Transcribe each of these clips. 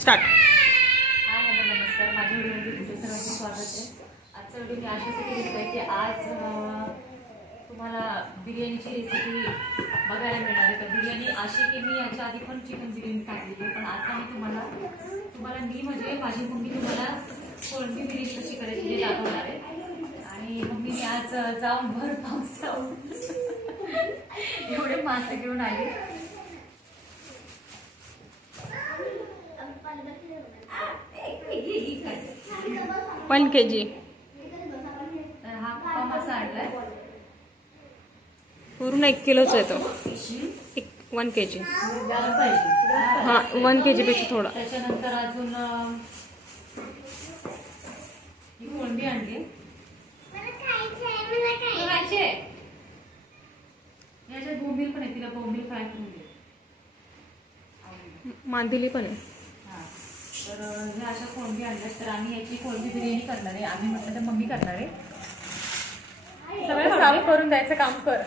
Start. Hi hello नमस्कार. माझ्या व्हिडिओमध्ये तुमच्या सर्वांचे स्वागत आहे. आजचा व्हिडिओ मी अशासाठी घेतला की आज तुम्हाला बिर्याणीची रेसिपी बघायला मिळणार आहे. तर बिर्याणी अशी की मी याच्या आधी पण चिकन बिर्याणी टाकलेली आहे, पण आता मी तुम्हाला मी म्हणजे माझी मम्मी तुम्हाला कोळंबी बिर्याणी कशी करायची हे दाखवणार आहे. आणि मम्मीने आज जाऊन भर पाऊस जाऊन एवढे मासे घेऊन आले. 1 kg. हा मासा आणलाय पूर्ण 1 किलोचा आहे तो. 1 kg. हा 1 kg पेक्षा थोडा. त्याच्यानंतर अजून ही कोळंबी आणली. याच्यात बोंबील पण आहे, तिला बोंबील फ्राय करून दे. मांदेली पण आहे. तर ह्या अशा कोळंबी आणल्यात. तर आम्ही याची कोळंबी बिर्याणी करणार आहे. आम्ही म्हटलं तर मम्मी करणार आहे. सगळं साफ करून द्यायचं काम कर.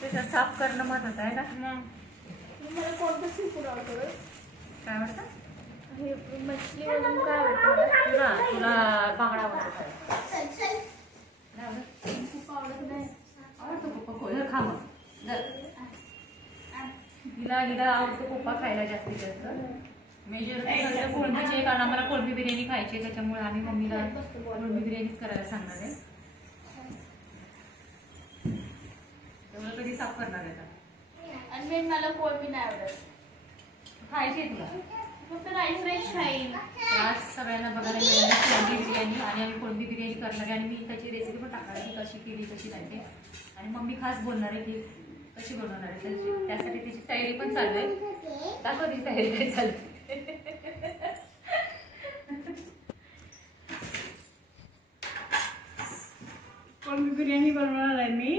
त्याच्यात साफ करणं महत्वाचं आहे ना. मला कोणतं सीफूड आवडतं? काय वाटतं? हे मछली म्हणून काय आवडतं? तुला बांगडा आवडतो. खूप आवडत नाही. आवडतो पप्पा जर खा मग जर हिला आवडतो पप्पा खायला जास्तीत जास्त. मेजर कोळंबीची आहे, कारण आम्हाला कोळंबी बिर्याणी खायची आहे, त्याच्यामुळे आम्ही मम्मीला कोळंबी बिर्याणीच करायला सांगणार आहे. तेवढं कधी साफ करणार आहे. आणि मेन मला कोळंबी नाही आवडत. खायची आहे तुला? फक्त राईस राईस खाईन. आज सगळ्यांना बघायला मिळाली कोळंबी बिर्याणी आणि आम्ही कोळंबी बिर्याणी करणार आहे. आणि मी त्याची रेसिपी पण टाकणार आहे की कशी केली कशी नाही. आणि मम्मी खास बोलणार आहे की कशी बनवणार आहे. त्यासाठी तिची तयारी पण चालू आहे. दाखव तिची तयारी काय चालते. कोळंबी बिर्याणी बनवणार आहे मी,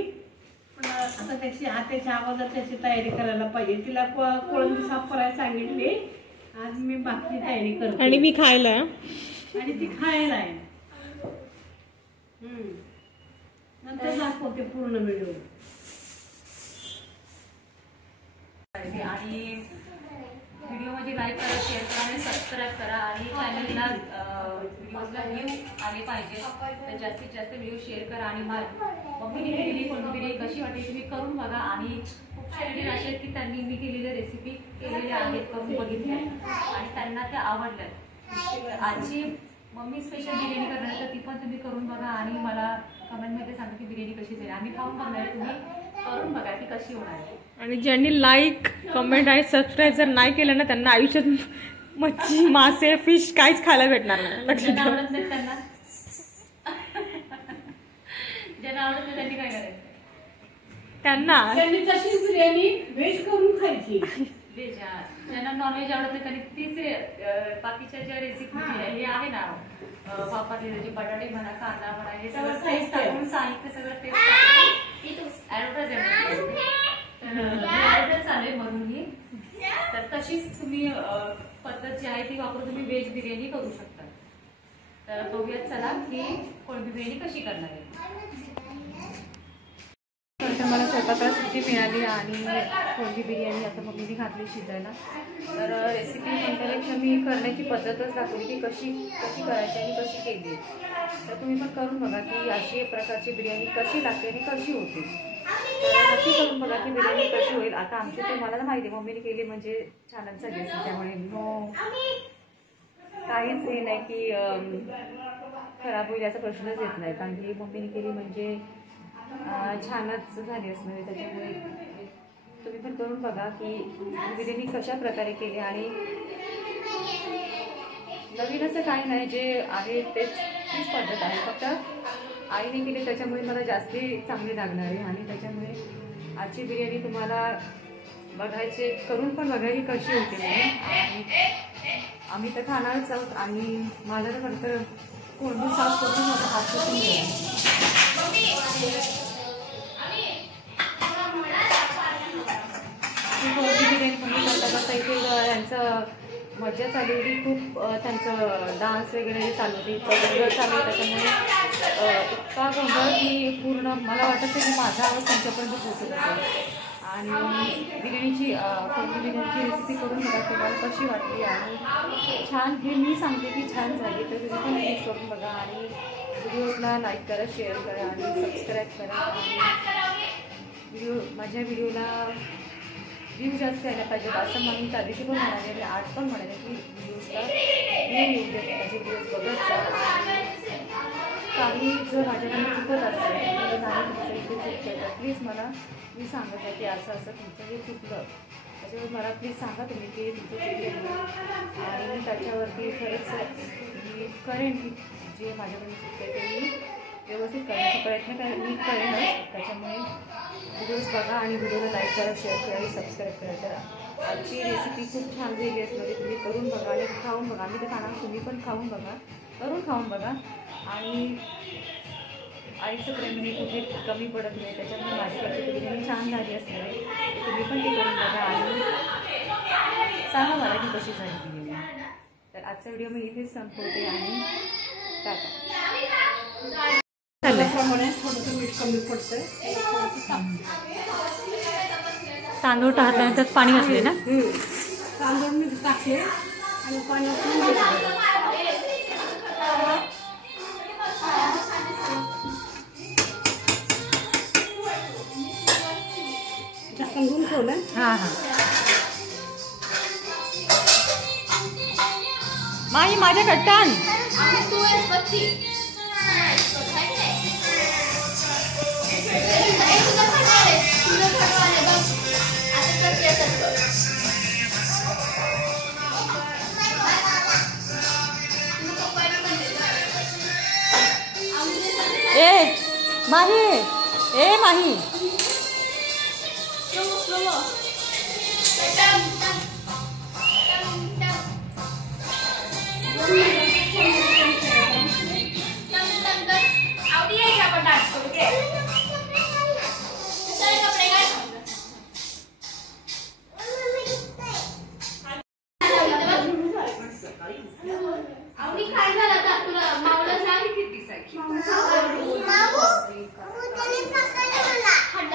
पण आता त्याच्या अगोदर त्याची तयारी करायला पाहिजे. तिला कोळंबी साफ करायला सांगितली. आज मी बाकी तयारी करते. आणि मी खायला आणि ती खायला आहे. नंतर दाखवते पूर्ण व्हिडिओ. आणि व्हिडिओमध्ये लाईक करा, शेअर करा आणि सबस्क्राईब करा. आणि चॅनलला व्हिडिओजला व्ह्यू आले पाहिजे तर जास्तीत जास्त व्हिडिओ शेअर करा. आणि मम्मीने केलेली कोळंबी बिर्याणी कशी वाटते तुम्ही करून बघा. आणि खूपशा लेडीज असे आहेत की त्यांनी मी केलेल्या रेसिपी केलेल्या आहेत, करून बघितल्या आणि त्यांना त्या आवडल्या. आजची मम्मी स्पेशल बिर्याणी करणार आहे, तर ती पण तुम्ही करून बघा आणि मला कमेंटमध्ये सांगा की बिर्याणी कशी झाली. आम्ही खाऊन बघणार आहे, तुम्ही करून बघा की कशी होणार आहे. आणि ज्यांनी लाईक कमेंट आणि सबस्क्राईब जर नाही केलं ना, त्यांना आयुष्यात मच्छी मासे फिश काहीच खायला भेटणार नाही. ज्यांना आवडत नाही त्यांना ज्यांना आवडत नाही त्यांनी काय करायचं? त्यांनी तशीच बिर्याणी व्हेज करून खायची. व्हेज. ज्यांना नॉनव्हेज आवडत नाही त्यांनी तीच बाकीच्या ज्या रेसिपी हे आहे ना, वापरलेले जे बटाटे म्हणा, कांदा म्हणा, हे सगळं पेस्ट टाकून साहित्य सगळं पेस्ट ऍडव्हर्टाईज चालेल म्हणून ही. तर तशीच तुम्ही पद्धत जी आहे ती वापरून तुम्ही व्हेज बिर्याणी करू शकता. तर बघूयात चला की कोळंबी बिर्याणी कशी करणार आहे. तर मला स्वयंपाकाला सुट्टी मिळाली आणि कोळंबी बिर्याणी आता मम्मीने घातली शिजायला. तर रेसिपी म्हणण्यापेक्षा मी करण्याची पद्धतच दाखवली की कशी करायची आणि कशी केली. तर तुम्ही पण करून बघा की अशी प्रकारची बिर्याणी कशी लागते आणि कशी होते. तर नक्की करून बघा की बिर्याणी कशी होईल. आता आमची तर मला माहिती आहे मम्मीने केली म्हणजे छानच झाली असेल, त्यामुळे काहीच हे नाही की खराब होईल याचा प्रश्नच येत नाही, कारण की मम्मीने केली म्हणजे छानच झाली असणार. त्याच्यामुळे तुम्ही पण करून बघा की बिर्याणी कशा प्रकारे केली. आणि नवीन असं काही नाही, जे आहे तीच पद्धत आहे, फक्त आईने केली त्याच्यामुळे मला जास्ती चांगली लागणार आहे. आणि त्याच्यामुळे आजची बिर्याणी तुम्हाला बघायचे करून पण बघायची कशी होते म्हणून. आणि आम्ही तर खाणारच आहोत. आणि माझं तर फक्त कोळंबी साफ करून माझा हात पुसून कोळंबी बिर्याणी पण करता करता इथे यांचं मजा चालू होती. खूप त्यांचं डान्स वगैरे चालू होती, गोंधळ चालू होता. त्याच्यामुळे इतका गोंधळ की पूर्ण मला वाटतं की माझा आवाज त्यांच्यापर्यंत पोहोचत असेल. आणि बिर्याणीची कोणती बिर्याणीची रेसिपी करून बघा, तुम्हाला कशी वाटली आणि छान हे मी सांगते की छान झाली तर तुम्ही पण टेस्ट करून बघा आणि व्हिडिओजला लाईक करा, शेअर करा आणि सबस्क्राईब करा. आणि माझ्या व्हिडिओला व्ह्यू जास्त यायला पाहिजेत असं मग मी त्या दिवशी पण म्हणाले आणि आज पण म्हणाले की व्ह्यूजला व्ह्यू येऊ देते, माझे व्हिडिओज बघत जा. काही जर माझ्याकडे चुकत असेल तर नाही तुमचं इथे चुकतं तर प्लीज मला मी सांगत आहे की असं असं तुमचं हे चुकलं त्याच्यावर मला प्लीज सांगा तुम्ही की तुमचं चुकलं आणि मी त्याच्यावरती खरंच मी करेन की जे माझ्याकडे चुकतं ते मी व्यवस्थित करण्याचा प्रयत्न करेन, मी करेनच. त्याच्यामुळे व्हिडिओज बघा आणि व्हिडिओला लाईक करा, शेअर करा आणि सबस्क्राईब करा. तर आजची रेसिपी खूप छान झाली असल्यामुळे तुम्ही करून बघा आणि खाऊन बघा. मी तर खाणार, तुम्ही पण खाऊन बघा, करून खाऊन बघा. आणि आईचं प्रेमाने कुठे कमी पडत नाही, त्याच्यामुळे माझ्याकडची बिर्याणी छान झाली असल्यामुळे तुम्ही पण ते करून बघा आणि सांगा मला की कशी झाली बिर्याणी. तर आजचा व्हिडिओ मी इथेच संपवते आणि टाटा. त्याप्रमाणे थोडंसं मीठ कमी पडतं. तांदूळ टाकल्यानंतर पाणी घातले ना, तांदूळ मी टाकले आणि पाण्यातून झाकण घेऊन ठेवलं. हां हां. माही माझ्याकडे टान. ए माही, ए माही,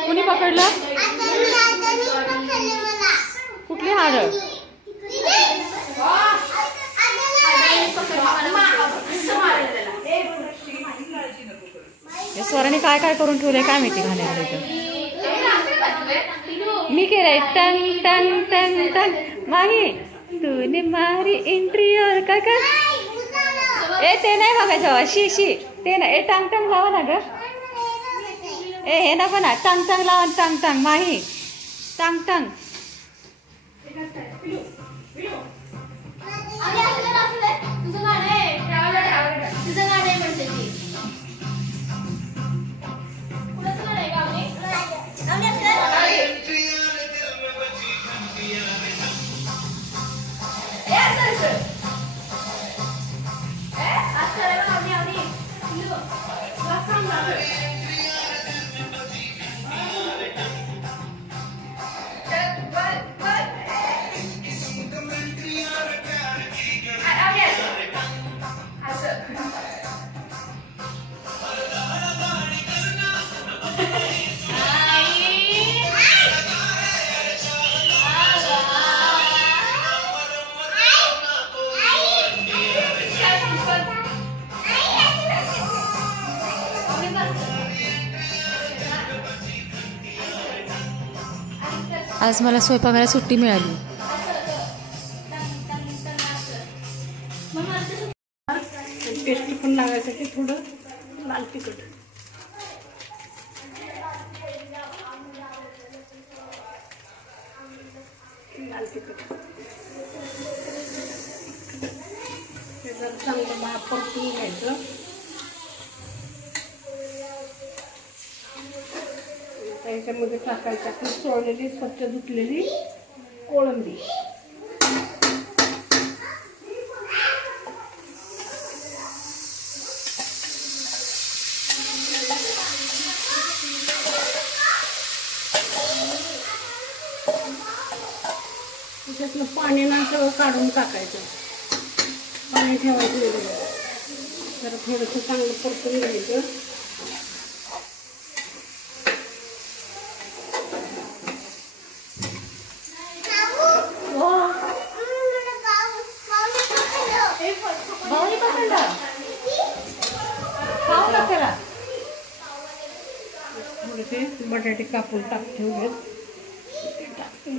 कुणी पकडलं? कुठली हाड? स्वराने काय काय करून ठेवलंय काय माहिती घालायला इथं. मी केलंय टंग टंग टंग टंग. माही तूने मारी एंट्री और काय काय. ए ते नाही बघायचं, शी शी ते ना. ए टंग टंग लावा ना ग. ए हे नको ना, टंग टंग लावा. टंग टंग माही, टंग टंग. आज मला स्वयंपाकाला सुट्टी मिळाली. टेस्ट पण लागायसाठी थोडं लाल तिखट. लाल तिखट हे जर चांगलं भात परतून घ्यायचं. याच्यामध्ये टाकायची आपण सोडलेली स्वच्छ धुतलेली कोळंबी. त्याच्यातलं पाणी ना सगळं काढून टाकायचं. पाणी ठेवायचं वेगळं. जरा थोडंसं चांगलं परतून घ्यायचं. बटाटे कापून टाकते उगाच. ते टाकते.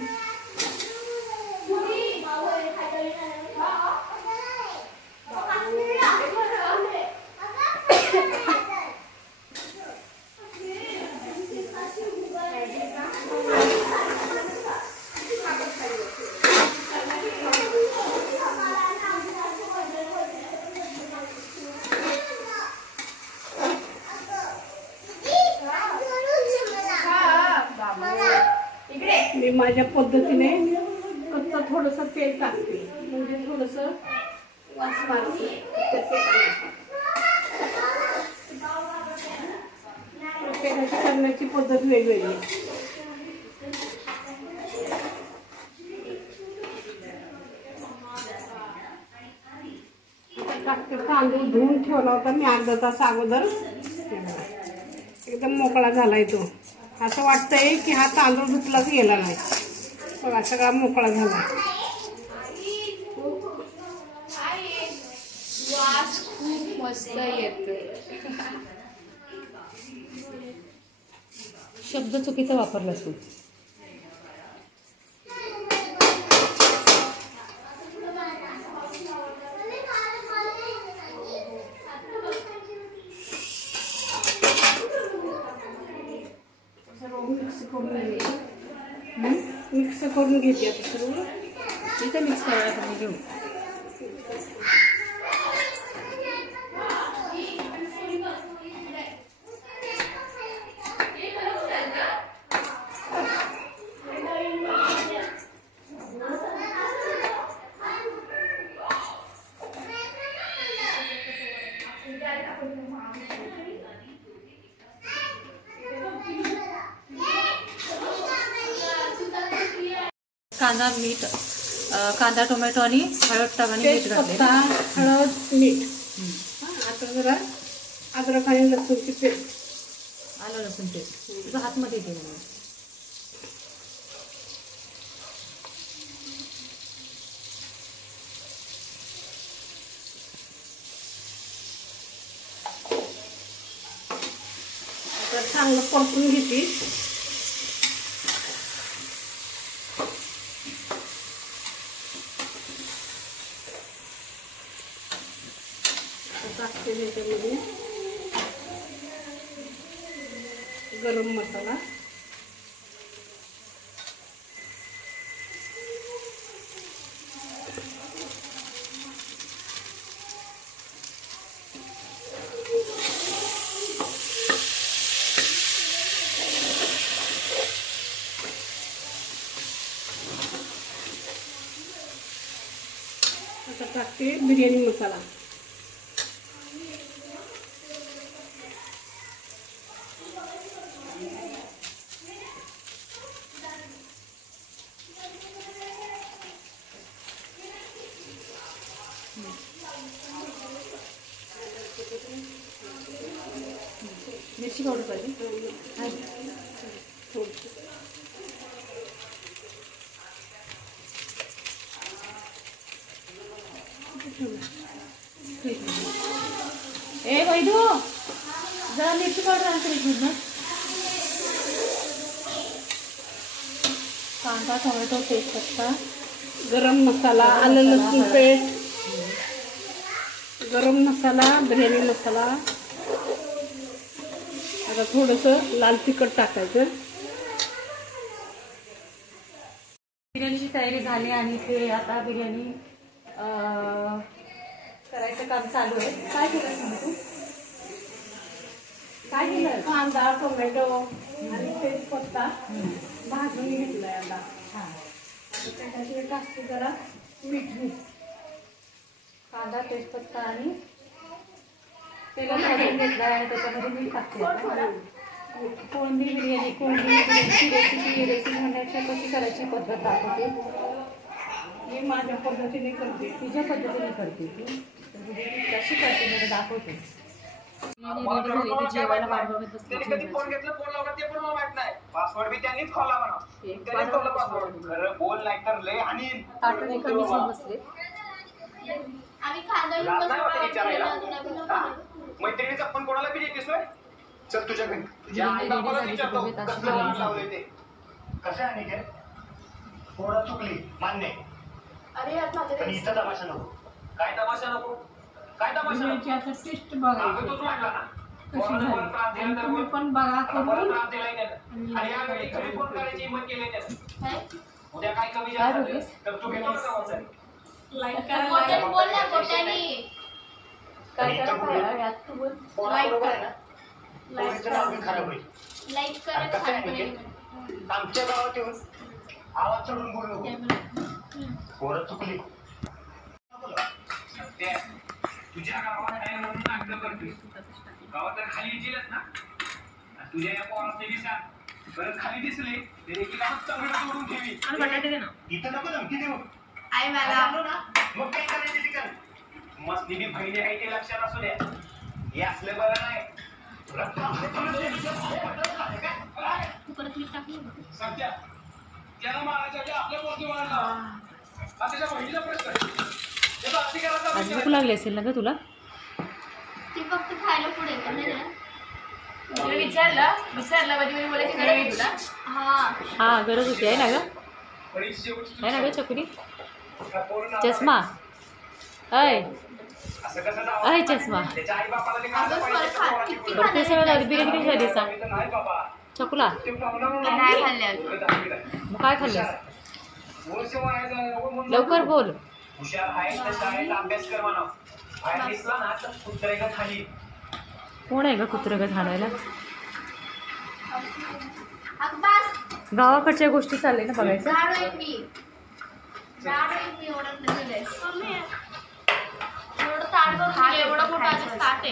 मी माझ्या पद्धतीने कच्चं थोडंसं तेल टाकते म्हणजे थोडंसं वास मारते. प्रत्येकाची करण्याची पद्धत वेगवेगळी. टाकते. तांदूळ धुवून ठेवला होता मी अर्धा तास अगोदर. एकदम मोकळा झालाय तो. असं वाटतंय की हा तांदूळ धुतलाच गेला नाही. बघा सगळा मोकळा झाला. वास खूप मस्त येतोय. शब्द चुकीचा वापरलास तू. मिक्स करून घेते आता सर्व. इथे मिक्स करायला तुम्ही घेऊ. कांदा मीठ कांदा टोमॅटो आणि हळद टाकून मीठ तेजपत्ता, घातले. हळद, मीठ. आता जरा अद्रक आणि लसूणची पेस्ट. आलं लसूण पेस्ट तुझा हातमध्ये येते म्हणून. आता चांगलं परतून घेते. टाकते त्याच्यामध्ये गरम मसाला, आता टाकते बिर्याणी मसाला. मिरची पावडर पाहिजे. ए वैदू जरा मिरची पावडर आणते ना. कांदा टोमॅटो तेजपत्ता गरम मसाला, आलं लसूण पेस्ट, गरम मसाला, बिर्याणी मसाला. आता थोडंसं लाल तिखट टाकायचं. बिर्याणीची तयारी झाली आणि इथे आता बिर्याणी करायचं काम चालू आहे. काय केलं सांग तू? काय केलं? कांदा टोमॅटो आणि तेजपत्ता भाजून घेतलाय. आता त्याच्यामध्ये टाकते जरा मीठ. कांदा तेजपत्ता आणि तेलात भाजून घेतला आणि त्याच्यामध्ये मीठ टाकते. कोळंबी बिर्याणीची रेसिपी म्हणण्याच्या कशी करायची पद्धत दाखवते. मी माझ्या पद्धतीने करते. तुझ्या पद्धतीने करते तू. बिर्याणी कशी करते मला दाखवते. बिर्याणी रेडी झाली. ते जेवायला वाट बघत बसली. फोन घेतलं फोन लावला ते पण मला माहित नाही. पासवर्ड बी त्यांनीच खोला म्हणा. त्यांनीच खोला पासवर्ड. खरं बोल नाही तर लय आणि ताटून एका मिसळून बसले. आम्ही खांदा घेऊन लाज नाही वाटत बसलो. विचारायला. मैत्रिणीचा फोन कोणाला बी देतेस होय? चल तुझ्या घरी. तुझ्या आई बापाला विचारतो कसलं वाण लावलंय ते. कसं आहे निघेल पोरं चुकली मान्य अरे यार माझ्या पण इथं तमाशा नको. काय तमाशा नको. काय तमाशा नको. बिर्याणीची आता टेस्ट अगं बघायची तूच वाढला ना. कशी पोराला झाली परत त्रास दिला आणि तर तुम्ही मग पण बघा आता परत करून त्रास दिलाय त्यानं. आणि यावेळी घरी फोन करायची हिंमत केली त्यानं. काय उद्या काय कमी काय जास्त बोललीस? झालं तर तू घेतो ना जबाबदारी. लाईक मोठ्याने करा बोल ना मोठ्याने पण इथं बोलून पोराबरोबर आहे ना पोरीचं नाव बी खराब होईल. लाईक करा आणि कसं आहे छान निघेल करेल. आमच्या गावात येऊन आवाज चढून बोलू नको. पोरं चुकली ते तुझ्या गावात आहे म्हणून नाटकं करतोय. गावात तर खाली विचारलंस ना. आणि तुझ्या या पोराचे दिसा परत खाली दिसले तर एकीला चांगलं तोडून ठेवी. इथं नको धमकी देऊ. आई मला आलो ना मग काय करायचं तिकडं. मस्त निधी बहिणी आहे ते लक्षात असू द्या. हे असलं बरं नाही. सध्या त्याला मारायच्या आधी आपल्या पोरगी वाढला. हा त्याच्या बहिणीचा प्रश्न आहे. त्याचा अधिकाराचा आज विचार भूक लागली असेल ना ग तुला? ती फक्त खायला पुढे येते नाही ना. विचारलं मध्ये बोलायची गरज आहे तुला. हा हा गरज होती आहे ना ग? परीक्षेवरची आहे ना ग चकुली? हा पोरं चष्मा अय असं कसं जावं? अय चष्मा. त्याच्या आई बापाला ते अगं काढलं पाहिजे. फळ खा. पोराची किती बरं ते सगळं झालं. बिर्याणी किती झाली सांग पोरं नाही बाबा. चकुला? ते पाहुणा म्हणून नाही खाल्ले अजून. पोरं दाखवीत आहे. मग काय खाल्लंस? वर्ष वाया जायला म्हणून लवकर बोल. हुशार आहे तर शाळेत अभ्यास कर म्हणा. बाहेर दिसला ना तर कुत्र्याला खाली. कोण आहे ग कुत्रं ग झाडायला? अगं बस गावाकडच्या गोष्टी चालले ना बघायचं. झाड आहे मी एवढं दिलंय. एवढं ताट भरून दिलंय, एवढं मोठं असं ताट आहे.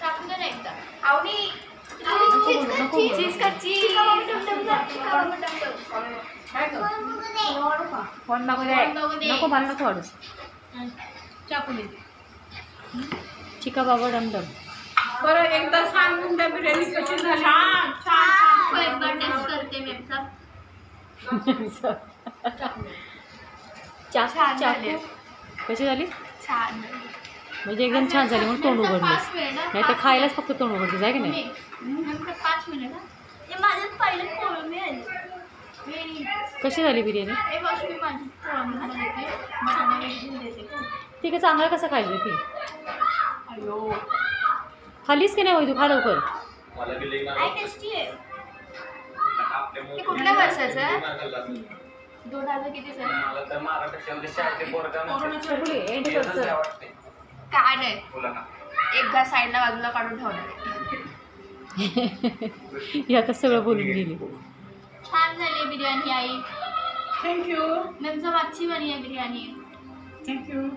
टाकून दे ना एकदा. आवडी चीज कर चीज. फोन नको द्याय. नको मला नको वाढू. चाकुली चिका बाबा डमडम. बरं एकदा सांगून द्या बिर्याणी कशी झाली. टेस्ट करते मी एकदा. छान झाली. कशी झाली? छान म्हणजे एकदम छान झाली म्हणून तोंड उघडलं. नाही तर खायलाच फक्त तोंड उघडते जाय की नाही? नेमकं 5 मिनिट ना. ते माझ्यात पहिलं कोळंबी आली. कशी झाली बिर्याणी? एक वर्ष मी माझी कोळंबी बनवते. मसाला वगैरे देते. ठीक आहे चांगलं कसं खायचं ती? अयो खालीच की नाही होई तू? खा लवकर. काय टेस्टी आहे. ते कुठल्या वर्षाचं आहे? 2000 किती चकुली एंड करचं. काय नाही एक घास साईडला बाजूला काढून ठेवणार. ही आता सगळं बोलून गेली. छान झाली बिर्याणी आई. थँक्यू नंतर मागची बनी आहे बिर्याणी. थँक्यू